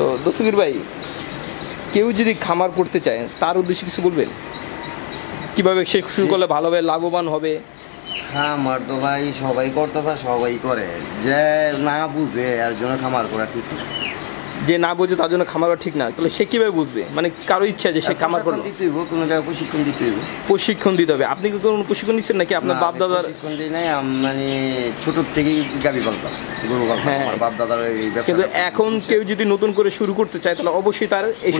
তো দস্তগীর ভাই, কেউ যদি খামার করতে চায় তার উদ্দেশ্যে কিছু বলবেন? কীভাবে সে শুরু করলে ভালো হবে, লাভবান হবে? খামার তো ভাই সবাই করতেছে, সবাই করে। যে না বুঝে এর জন্য খামার করা ঠিক না। যে না বোঝে তার জন্য খামার ঠিক না, তাহলে সে কীভাবে বুঝবে? মানে কারো ইচ্ছা যে সে খামার করবে, দিতে হইব, কোনো জায়গায় প্রশিক্ষণ দিতে হইব। প্রশিক্ষণ দিতে হবে। আপনি কি কোনো প্রশিক্ষণ নিচ্ছেন নাকি আপনার বাপ দাদার? প্রশিক্ষণ দিই নাই, মানে ছোটোর থেকেই গাভী পালতাম, গরু পালতাম। হ্যাঁ, আমার বাপ দাদার এই কিন্তু এখন কেউ যদি নতুন করে শুরু করতে চায় তাহলে অবশ্যই তার এই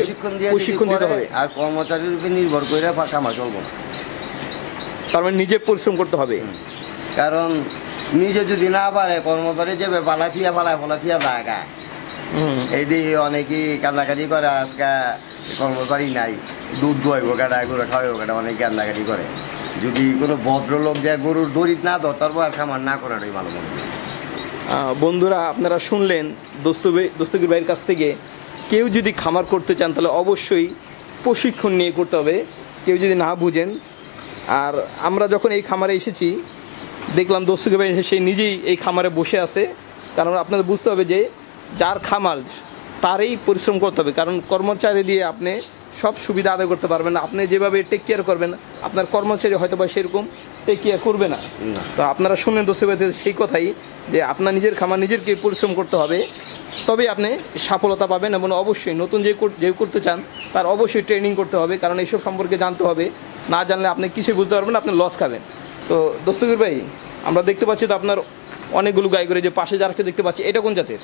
প্রশিক্ষণ দিতে হবে। আর কর্মচারীর উপর নির্ভর করে খামার চলবো না। তার মানে নিজে পরিশ্রম করতে হবে। কারণ নিজে যদি না পারে, কর্মচারী যাবে পালাচিয়া জায়গা। এই দিয়ে অনেকেই কান্দাকাটি করে, আজকে কর্মচারী নাই, দুধ দোয়াইব কাটা, গরু খাওয়াইব কাটা, অনেক কান্দাকাটি করে। যদি কোনো ভদ্রলোক যায় গরুর দড়িত না ধরতার পর খামার না করাটাই ভালো মনে হয়। বন্ধুরা, আপনারা শুনলেন দস্তগীর ভাইয়ের কাছ থেকে। কেউ যদি খামার করতে চান তাহলে অবশ্যই প্রশিক্ষণ নিয়ে করতে হবে, কেউ যদি না বুঝেন। আর আমরা যখন এই খামারে এসেছি দেখলাম দস্তগীর ভাই সে নিজেই এই খামারে বসে আছে। কারণ আপনাদের বুঝতে হবে যে যার খামার তারই পরিশ্রম করতে হবে, কারণ কর্মচারী দিয়ে আপনি সব সুবিধা আদায় করতে পারবেন না। আপনি যেভাবে টেক কেয়ার করবেন আপনার কর্মচারী হয়তো বা সেরকম টেক কেয়ার করবে না। তো আপনারা শুনলেন দস্তগীর ভাই সেই কথাই, যে আপনার নিজের খামার নিজেরকে পরিশ্রম করতে হবে, তবেই আপনি সফলতা পাবেন। এবং অবশ্যই নতুন যে করতে চান তার অবশ্যই ট্রেনিং করতে হবে, কারণ এইসব সম্পর্কে জানতে হবে। না জানলে আপনি কিছুই বুঝতে পারবেন না, আপনি লস খাবেন। তো দস্তগীর ভাই, আমরা দেখতে পাচ্ছি তো আপনার অনেকগুলো গাই করে, যে পাশে যারকে দেখতে পাচ্ছি এটা কোন জাতের?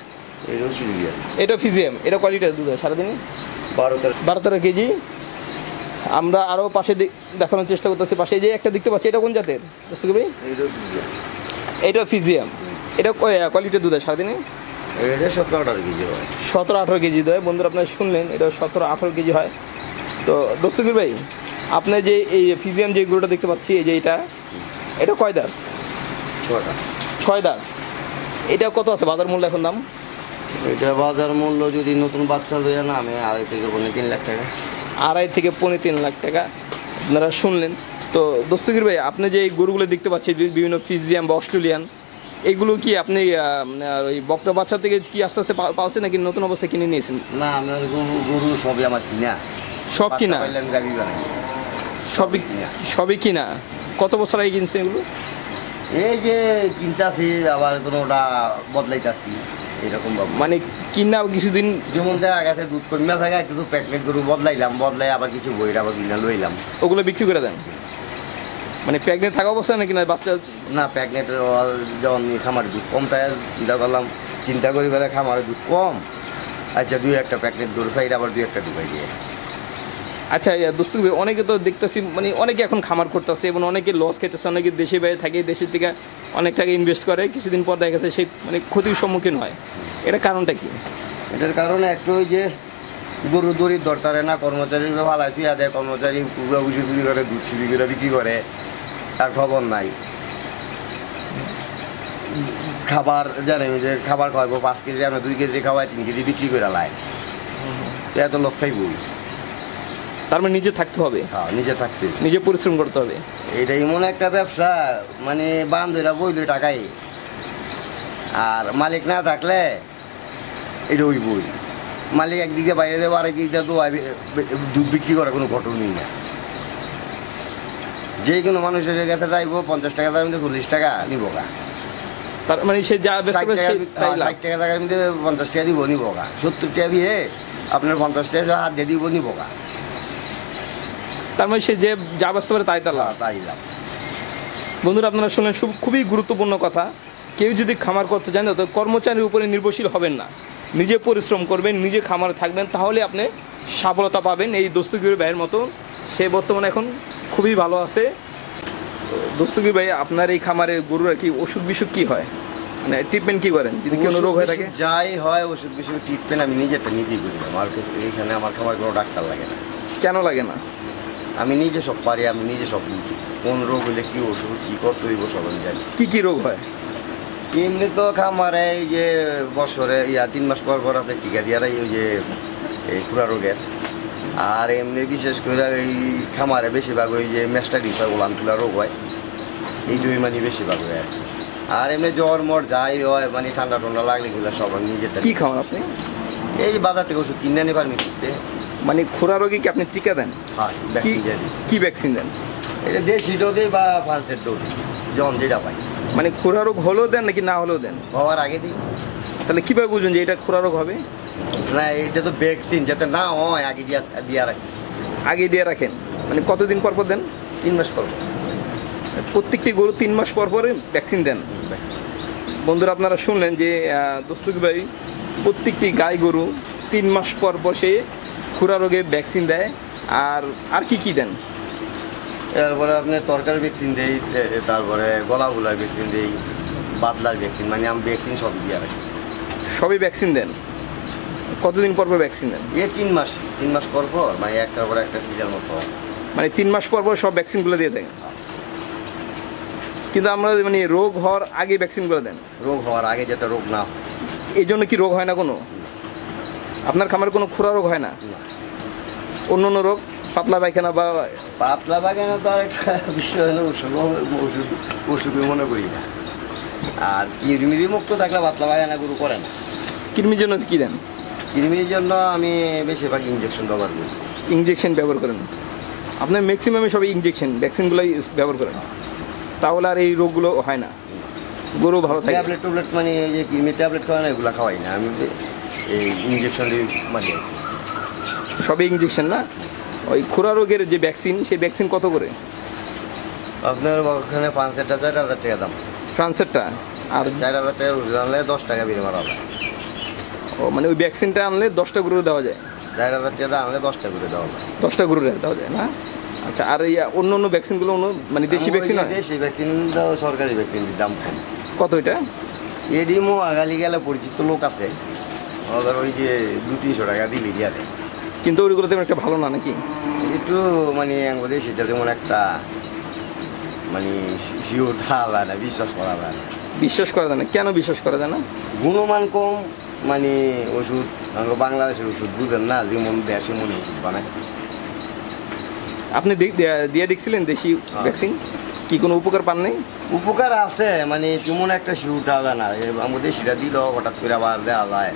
এটা ফিজিয়াম। এটা কোয়ালিটি দুধ হয় সারাদিনে 12-13 কেজি। আমরা আরও পাশে দেখানোর চেষ্টা করতেছি। পাশে যে একটা দেখতে পাচ্ছি, এটা কোন জাতের দস্তগীর ভাই? এটা ফিজিয়াম। এটা কোয়ালিটির দুধ হয় সারাদিনে? 17-18 কেজি হয়। 17-18 কেজি হয়। বন্ধুরা আপনারা শুনলেন, এটা 17-18 কেজি হয়। তো দস্তগীর ভাই, আপনার যে এই ফিজিয়াম যে গরুটা দেখতে পাচ্ছি, এই যে এটা কয় দাঁত? 6 দাঁত। এটা কত আছে বাজার মূল্য এখন দাম? এটা বাজার মূল্য যদি নতুন বাচ্চা লইয়া না, আমি 2.5 থেকে 3 লাখ টাকা। 2.5 থেকে 3 লাখ টাকা আপনারা শুনলেন। তো দস্তগীর ভাই, আপনি যে এই গরুগুলো দেখতে পাচ্ছেন বিভিন্ন ফিজিয়াম বা অস্ট্রেলিয়ান, এগুলো কি আপনি ওই বকনা বাচ্চা থেকে কি আস্তে আস্তে পালছেন নাকি নতুন অবস্থায় কিনে নিয়েছেন? না, আপনার গরু সবই আমার কিনা। সব কিনা? সবই কিনা। কত বছর আগে কিনছেন এগুলো? এই যে কিনতেছি, আবার কোনোটা বদলাইতেছি, এরকম ভাবে। মানে কিনা কিছুদিন, যেমন দেখা গেছে দুধ কমে থাকে, কিছু প্যাকেট গরু বদলাই আবার কিছু বইরা আবার কিনা লইলাম, ওগুলো বিক্রি করে দেন? মানে প্রেগনেন্ট থাকা অবস্থায় নাকি না বাচ্চা? না, প্রেগনেন্ট যখন খামারে দুধ কম তাই চিন্তা করলাম, চিন্তা করি বলে খামারে দুধ কম, আচ্ছা 2-1টা প্রেগনেন্ট গরু সাইড আবার 2-1টা ঢুকাই দিয়ে। আচ্ছা দস্তগীর ভাই, অনেকে তো দেখতেছি মানে অনেকে এখন খামার করতেছে এবং অনেকে লস খেতেছে, অনেকে দেশে বাইরে থাকে, দেশের থেকে অনেক টাকা ইনভেস্ট করে, কিছুদিন পর দেখা গেছে সেই মানে ক্ষতির সম্মুখীন হয়। এটা কারণটা কি? এটার কারণ একটু ওই যে গরু দড়ির দরকারে না, কর্মচারীর ভালো চুয়া দেয়, কর্মচারী কুকুরা বসে চুরি করে, দুধ চুরি করে বিক্রি করে, তার খবর নাই। খাবার জানেন যে খাবার খাওয়াবো 5 কেজি, আমরা 2 কেজি খাওয়াই 3 কেজি বিক্রি করে লাই, তো এত লস খাইবই। তার মানে নিজে থাকতে হবে। হ্যাঁ, নিজে থাকতে, নিজে পরিশ্রম করতে হবে। এটাই এমন একটা ব্যবসা, মানে বান্ধবীরা বইল টাকাই, আর মালিক না থাকলে এটা ওই বই। মালিক একদিকে বাইরে দেবো, আরেক দিক দিয়ে দুধ বিক্রি করার কোনো ঘটনই না। যে কোনো মানুষের কাছে যাইবো 50 টাকা দামের মধ্যে 40 টাকা নিব গা। তার মানে সে যা 60 টাকা টাকার মধ্যে 50 টাকা দিব নিব গা। 70 টাকা দিয়ে আপনার 50 টাকা হাত দিয়ে দিব নিব গা। তার মানে সে যে যা বাঁচতে পারে তাই লাভ। বন্ধুরা, আপনারা শুনলেন খুবই গুরুত্বপূর্ণ কথা। কেউ যদি খামার করতে চান তো কর্মচারীর উপরে নির্ভরশীল হবেন না, নিজে পরিশ্রম করবেন, নিজে খামারে থাকবেন, তাহলে আপনি সফলতা পাবেন। এই দস্তগীর ভাইয়ের মতো সে বর্তমানে এখন খুবই ভালো আছে। দস্তগীর ভাই, আপনার এই খামারে গরুর কি অসুখ বিসুখ কি হয়, মানে ট্রিটমেন্ট কি করেন যদি কোনো রোগ হয়ে থাকে? যাই হয় ওষুধ বিসুখ ট্রিটমেন্ট আমি নিজেই করি। আমার এইখানে আমার খামার কোনো ডাক্তার লাগে না। কেন লাগে না? আমি নিজে সব পারি, আমি নিজে সব বুঝি, কোন রোগ হলে কি ওষুধ কি করতে হইব সব আমি জানি। কি রোগ হয়? এমনি তো খামারে এই যে বছরে 3 মাস পর আপনি টিকা দিয়ে ওই যে এই খুরা রোগের, আর এমনি বিশেষ করে এই খামারে বেশিরভাগ ওই যে মেস্টাইটিস হয়, ওলান তুলা রোগ হয়, এইটুই মানে বেশিরভাগ হয়। আর এমনি জ্বর মর যাই হয়, মানে ঠান্ডা লাগলে এগুলো সব আমি নিজেরটা। কি খাওয়ান আপনি? এই যে বাজার থেকে ওষুধ কিনে আনি ফার্মেসিতে। মানে খুরা রোগী কি আপনি টিকা দেন? হ্যাঁ, কি ভ্যাকসিন দিয়ে দিই। কি ভ্যাকসিন দেন? এটা দেশি ডো দিই বা ফার্সের ডো দিই, যখন যেটা পাই। মানে খুরা রোগ হলেও দেন নাকি না হলেও দেন? হওয়ার আগে দিই। তাহলে কীভাবে বুঝবেন যে এটা খুরা রোগ হবে? না, এটা তো ভ্যাকসিন যাতে না হয় আগে দিয়ে রাখি। আগে দিয়ে রাখেন, মানে কতদিন পর পর দেন? 3 মাস পর। প্রত্যেকটি গরু 3 মাস পর পরে ভ্যাকসিন দেন। বন্ধুরা আপনারা শুনলেন যে দস্তগীর ভাই প্রত্যেকটি গাই গরু 3 মাস পর পর সে খুরা রোগে ভ্যাকসিন দেয়। আর কি কি দেন? তারপরে আপনি তরকারি ভ্যাকসিন দেই, তারপরে গলাগুলার ভ্যাকসিন দেই, বাদলার ভ্যাকসিন, মানে আমি ভ্যাকসিন সবই দিয়ে রাখি। সবই ভ্যাকসিন দেন? কতদিন পর পর ভ্যাকসিন দেন? 3 মাস পর পর, মানে একটার পর একটা সিজন মতো। মানে 3 মাস পর পর সব ভ্যাকসিনগুলো দিয়ে থাকেন? কিন্তু আমরা মানে রোগ হওয়ার আগে ভ্যাকসিনগুলো দেন? রোগ হওয়ার আগে যাতে রোগ না হয়। এই জন্য কি রোগ হয় না কোনো? আপনার খামারে কোনো খুরা রোগ হয় না? না। অন্য অন্য রোগ, পাতলা পায়খানা বা? পাতলা বাগানে তো আর একটা বিষয় হলো ওষুধ মনে করি না। আর কিরমিরি মুক্ত থাকলে পাতলা বাগানে গরু করে না। কৃমির জন্য কি দেন? কিরমিরির জন্য আমি বেশিরভাগ ইঞ্জেকশন ব্যবহার করি। ইঞ্জেকশন ব্যবহার করেন? আপনার ম্যাক্সিমামে সবাই ইঞ্জেকশন ভ্যাকসিনগুলোই ব্যবহার করেন, তাহলে আর এই রোগগুলো হয় না, গরু ভালো থাকে? ট্যাবলেট মানে এই যে কিরমির ট্যাবলেট খাওয়া না, এগুলো খাওয়াই না আমি, এই ইঞ্জেকশন দিয়ে মারি। সবই ইঞ্জেকশন না? ওই খুরা রোগের যে ভ্যাকসিন, সেই ভ্যাকসিন কত করে? আপনার ওখানে 4,000 টাকা দাম। ফ্রান্সেরটা? আর 4,000 টাকা ওষুধ আনলে 10 টাকা বিল মারা যায়। ও মানে ওই ভ্যাকসিনটা আনলে 10টা গরু দেওয়া যায়? 4,000 টাকা আনলে 10টা করে দেওয়া যায়। 10টা গরু দেওয়া যায় না? আচ্ছা, আর অন্য অন্য ভ্যাকসিনগুলো মানে দেশি ভ্যাকসিন হয়? দেশি ভ্যাকসিন দাও, সরকারি ভ্যাকসিন দাম কম। কত এটা? এডিমো আগালি গেলে পরিচিত লোক আছে, ওদের ওই যে 200-300 টাকা দিলে দিয়া দেয়। কিন্তু ওইগুলো তেমন একটা ভালো না নাকি? একটু মানে আমাদের সেটা যেমন একটা মানে শিওর ঢালা না, বিশ্বাস করা যায় না। বিশ্বাস করা যায় না? কেন বিশ্বাস করা যায় না? গুণমান কম, মানে ওষুধ আমাকে বাংলাদেশের ওষুধ বুঝেন না, যেমন দেশে মনে ওষুধ বানায়। আপনি দিয়ে দেখছিলেন দেশি ভ্যাকসিন, কি কোনো উপকার পান নাই? উপকার আছে, মানে তেমন একটা শিওর ঢালা না। আমাদের সেটা দিল হঠাৎ করে আবার দেওয়া যায়,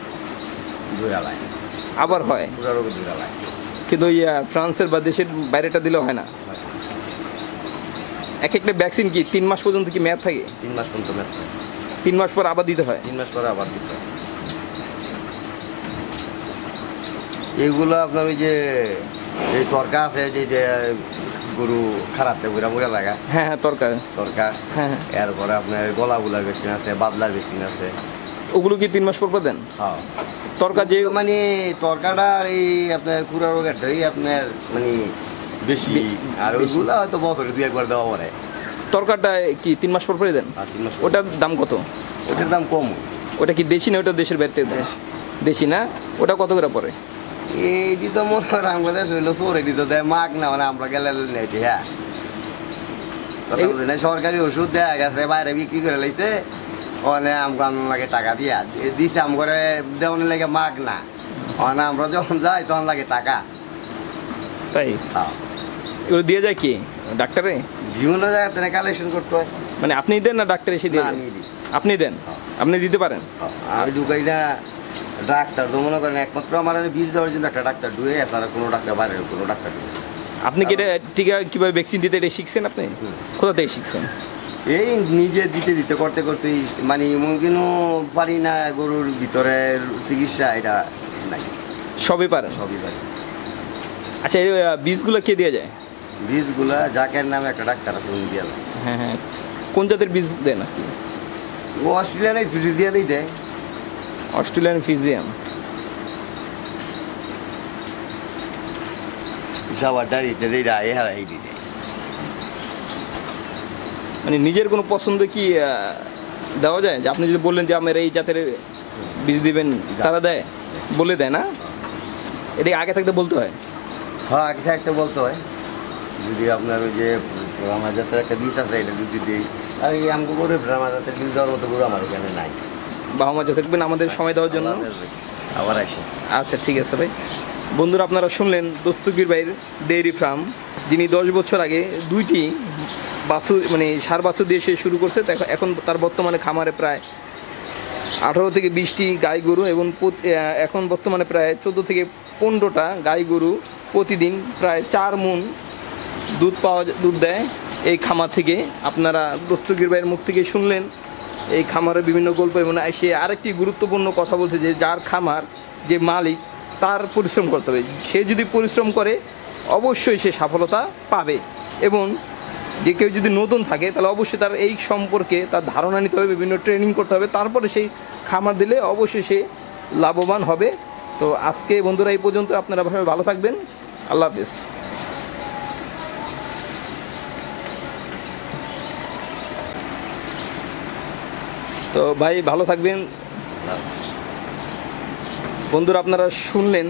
ধুয়ে আবার হয়? পুরা রোগে ধুয়ে লায়। কিন্তু ওই ফ্রান্সের বা দেশের বাইরেটা দিলেও হয় না? এক একটা ভ্যাকসিন কি 3 মাস পর্যন্ত কি মেয়াদ থাকে? 3 মাস পর্যন্ত মেয়াদ। 3 মাস পর আবার দিতে হয়? 3 মাস পরে আবার দিতে হয়। এইগুলো আপনার ওই যে এই তরকা আছে, যে গরু খারাপ বুড়া বুড়া লাগা। হ্যাঁ হ্যাঁ, তরকা। হ্যাঁ। এরপরে আপনার গলাগুলার ভ্যাকসিন আছে, বাদলার ভ্যাকসিন আছে। ওগুলো কি 3 মাস পর পর দেন? হ্যাঁ। তরকা যে মানে তরকাটা এই আপনার পুরা রোগেরটাই আপনার মানে বেশি, আর ওইগুলো হয়তো বছরে 2-1 বার দেওয়া পরে। তরকাটা কি 3 মাস পর পরে দেন? 3 মাস। ওটার দাম কত? ওটার দাম কম। ওটা কি দেশি না ওটা দেশের বাইরে থেকে দেন? দেশি না? ওটা কত করে পড়ে? এইটি তো মনে হয় আমাদের হইলো তোর, এটি তো দেয় মাগ না, মানে আমরা গেলে নেটি। হ্যাঁ, সরকারি ওষুধ দেয়া গেছে, বাইরে বিক্রি করে লাইছে, ওখানে আমাকে টাকা দিয়া দিছে, আম করে দেওয়ার লাগে মাগ না, ওখানে আমরা যখন যাই তখন লাগে টাকা। তাই? এগুলো দিয়ে যায় কি ডাক্তারে? বিভিন্ন জায়গা থেকে কালেকশন করতে হয়। মানে আপনি দেন না ডাক্তার এসে দিয়ে? আমি দিই। আপনি দেন? আপনি দিতে পারেন? আমি ঢুকাই না, ডাক্তার তো মনে করেন একমাত্র আমার বিল দেওয়ার জন্য একটা ডাক্তার ঢুকে, এছাড়া কোনো ডাক্তার, বাইরের কোনো ডাক্তার ঢুকে। আপনি কি এটা টিকা কীভাবে ভ্যাকসিন দিতে এটা শিখছেন? আপনি কোথা থেকে শিখছেন? এই নিজে দিতে করতে মানে এমন কোনো পারি না, গরুর ভিতরে চিকিৎসা এটা নাই। সবই পারেন? সবই পারি। আচ্ছা, এই বীজগুলো কে দিয়ে যায়? বীজগুলা জাকের নামে একটা ডাক্তার আছে, উনি দিয়ে দেয়। হ্যাঁ হ্যাঁ। কোন জাতের বীজ দেন আপনি? ও অস্ট্রেলিয়ানে ফ্রিজিয়ানই দেয়। অস্ট্রেলিয়ান ফিজিয়াম? সবার ডাড়িতে দেয়, এহারা এই দেয়। মানে নিজের কোনো পছন্দ কি দেওয়া যায়? যে আপনি যদি বললেন যে আমার এই জাতের বীজ দিবেন, তারা দেয়? বলে দেয় না? এটা আগে থাকতে বলতে হয়? হ্যাঁ, আগে থাকতে বলতে হয়। যদি আপনার ওই যে আমার জাতের একটা বীজ আছে, এটা যদি দিই, আর এই আমগো গরু আমার জাতের বীজ দেওয়ার মতো গরু আমার এখানে নাই। বাবা জাতে থাকবেন আমাদের সময় দেওয়ার জন্য। আবার আসে। আচ্ছা, ঠিক আছে ভাই। বন্ধুরা আপনারা শুনলেন দস্তগীর ভাইয়ের ডেইরি ফার্ম, যিনি 10 বছর আগে 2টি বাছুর মানে ষাঁড় বাছুর দিয়ে সে শুরু করছে। এখন তার বর্তমানে খামারে প্রায় 18 থেকে 20টি গাই গরু এবং এখন বর্তমানে প্রায় 14 থেকে 15টা গাই গরু প্রতিদিন প্রায় 4 মণ দুধ দেয় এই খামার থেকে। আপনারা দস্তগীর ভাইয়ের মুখ থেকে শুনলেন এই খামারের বিভিন্ন গল্প, এবং সে আরেকটি গুরুত্বপূর্ণ কথা বলছে যে যার খামার, যে মালিক, তার পরিশ্রম করতে হবে। সে যদি পরিশ্রম করে অবশ্যই সে সফলতা পাবে। এবং যে কেউ যদি নতুন থাকে তাহলে অবশ্যই তার এই সম্পর্কে তার ধারণা নিতে হবে, বিভিন্ন ট্রেনিং করতে হবে, তারপরে সেই খামার দিলে অবশ্যই সে লাভবান হবে। তো আজকে বন্ধুরা এই পর্যন্ত, আপনারা ভালো থাকবেন, আল্লাহ হাফেজ। তো ভাই ভালো থাকবেন। বন্ধুরা আপনারা শুনলেন